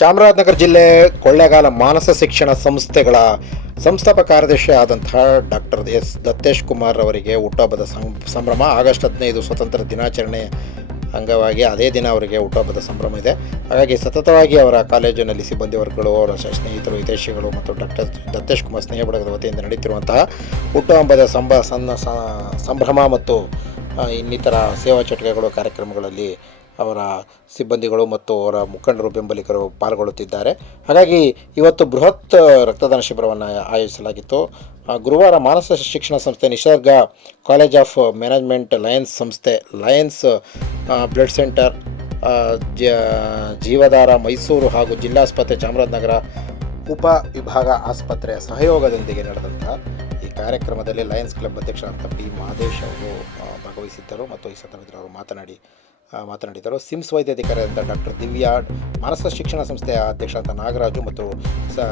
ಚಾಮರಾಜನಗರ ಜಿಲ್ಲೆ ಕೊಳ್ಳೇಗಾಲ ಮಾನಸ ಶಿಕ್ಷಣ ಸಂಸ್ಥೆಗಳ ಸಂಸ್ಥಾಪಕ ಕಾರ್ಯದರ್ಶಿ ಆದಂತಹ ಡಾಕ್ಟರ್ ಎಸ್ ದತ್ತೇಶ್ ಕುಮಾರ್ ಅವರಿಗೆ ಹುಟ್ಟುಹಬ್ಬದ ಸಂಭ್ರಮ. ಆಗಸ್ಟ್ 15 ಸ್ವತಂತ್ರ ದಿನಾಚರಣೆ ಅಂಗವಾಗಿ ಅದೇ ದಿನ ಅವರಿಗೆ ಹುಟ್ಟುಹಬ್ಬದ ಸಂಭ್ರಮ ಇದೆ. ಹಾಗಾಗಿ ಸತತವಾಗಿ ಅವರ ಕಾಲೇಜಿನಲ್ಲಿ ಸಿಬ್ಬಂದಿ ವರ್ಗಗಳು, ಅವರ ಸ್ನೇಹಿತರು, ಹಿತೈಷಿಗಳು ಮತ್ತು ಡಾಕ್ಟರ್ ದತ್ತೇಶ್ ಕುಮಾರ್ ಸ್ನೇಹ ಬಳಗದ ವತಿಯಿಂದ ನಡೆಯುತ್ತಿರುವಂತಹ ಹುಟ್ಟುಹಬ್ಬದ ಸಂಭ್ರಮ ಮತ್ತು ಇನ್ನಿತರ ಸೇವಾ ಚಟುವಟಿಕೆಗಳು ಕಾರ್ಯಕ್ರಮಗಳಲ್ಲಿ ಅವರ ಸಿಬ್ಬಂದಿಗಳು ಮತ್ತು ಅವರ ಮುಖಂಡರು, ಬೆಂಬಲಿಗರು ಪಾಲ್ಗೊಳ್ಳುತ್ತಿದ್ದಾರೆ. ಹಾಗಾಗಿ ಇವತ್ತು ಬೃಹತ್ ರಕ್ತದಾನ ಶಿಬಿರವನ್ನು ಆಯೋಜಿಸಲಾಗಿತ್ತು. ಗುರುವಾರ ಮಾನಸ ಶಿಕ್ಷಣ ಸಂಸ್ಥೆ, ನಿಸರ್ಗ ಕಾಲೇಜ್ ಆಫ್ ಮ್ಯಾನೇಜ್ಮೆಂಟ್, ಲಯನ್ಸ್ ಸಂಸ್ಥೆ, Lions blood centre, Jeevadhara Mysuru ಹಾಗೂ ಜಿಲ್ಲಾಸ್ಪತ್ರೆ ಚಾಮರಾಜನಗರ ಉಪ ವಿಭಾಗ ಆಸ್ಪತ್ರೆಯ ಸಹಯೋಗದೊಂದಿಗೆ ನಡೆದಂತಹ ಈ ಕಾರ್ಯಕ್ರಮದಲ್ಲಿ ಲಯನ್ಸ್ ಕ್ಲಬ್ ಅಧ್ಯಕ್ಷರಾದ ಪಿ ಮಹದೇಶ್ ಅವರು ಭಾಗವಹಿಸಿದ್ದರು ಮತ್ತು ಈ ಸಂದರ್ಭದಲ್ಲಿ ಅವರು ಮಾತನಾಡಿದರು. ಸಿಮ್ಸ್ ವೈದ್ಯಾಧಿಕಾರಿಯಾದ ಡಾಕ್ಟರ್ ದಿವ್ಯಾ, ಮಾನಸ ಶಿಕ್ಷಣ ಸಂಸ್ಥೆಯ ಅಧ್ಯಕ್ಷರಾದ ನಾಗರಾಜು ಮತ್ತು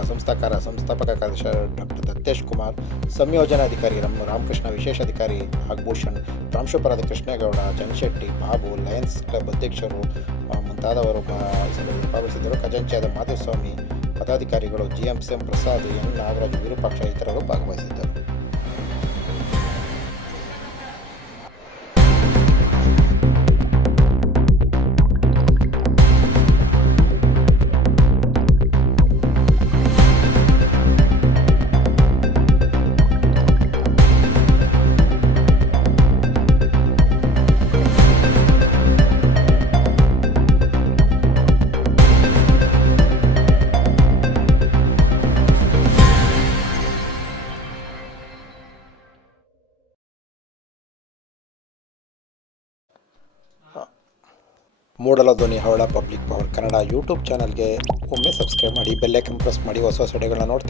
ಸಂಸ್ಥಾಪಕ ಕಾರ್ಯದರ್ಶಿ ಡಾಕ್ಟರ್ ದತ್ತೇಶ್ ಕುಮಾರ್, ಸಂಯೋಜನಾಧಿಕಾರಿ ರಾಮಕೃಷ್ಣ, ವಿಶೇಷಾಧಿಕಾರಿ ನಾಗಭೂಷಣ್, ಪ್ರಾಂಶುಪಾಲರಾದ ಕೃಷ್ಣೇಗೌಡ, ಜನಶೆಟ್ಟಿ, ಬಾಬು, ಲಯನ್ಸ್ ಕ್ಲಬ್ ಅಧ್ಯಕ್ಷರು ಮುಂತಾದವರು ಭಾಗವಹಿಸಿದ್ದರು. ಖಜಾಂಚಿಯಾದ ಮಾಧುಸ್ವಾಮಿ, ಪದಾಧಿಕಾರಿಗಳು GM ಪ್ರಸಾದ್, ಎನ್ ನಾಗರಾಜು, ವಿರೂಪಾಕ್ಷ ಇತರರು ಭಾಗವಹಿಸಿದ್ದರು. ಮೂಡಲ ಧ್ವನಿ ಹವಳ ಪಬ್ಲಿಕ್ ಪವರ್ ಕನ್ನಡ ಯೂಟ್ಯೂಬ್ ಚಾನಲ್ಗೆ ಒಮ್ಮೆ ಸಬ್ಸ್ಕ್ರೈಬ್ ಮಾಡಿ, ಬೆಲ್ ಐಕಾನ್ ಪ್ರೆಸ್ ಮಾಡಿ. ಹೊಸ ವಿಡಿಯೋಗಳನ್ನ ನೋಡ್ತಾ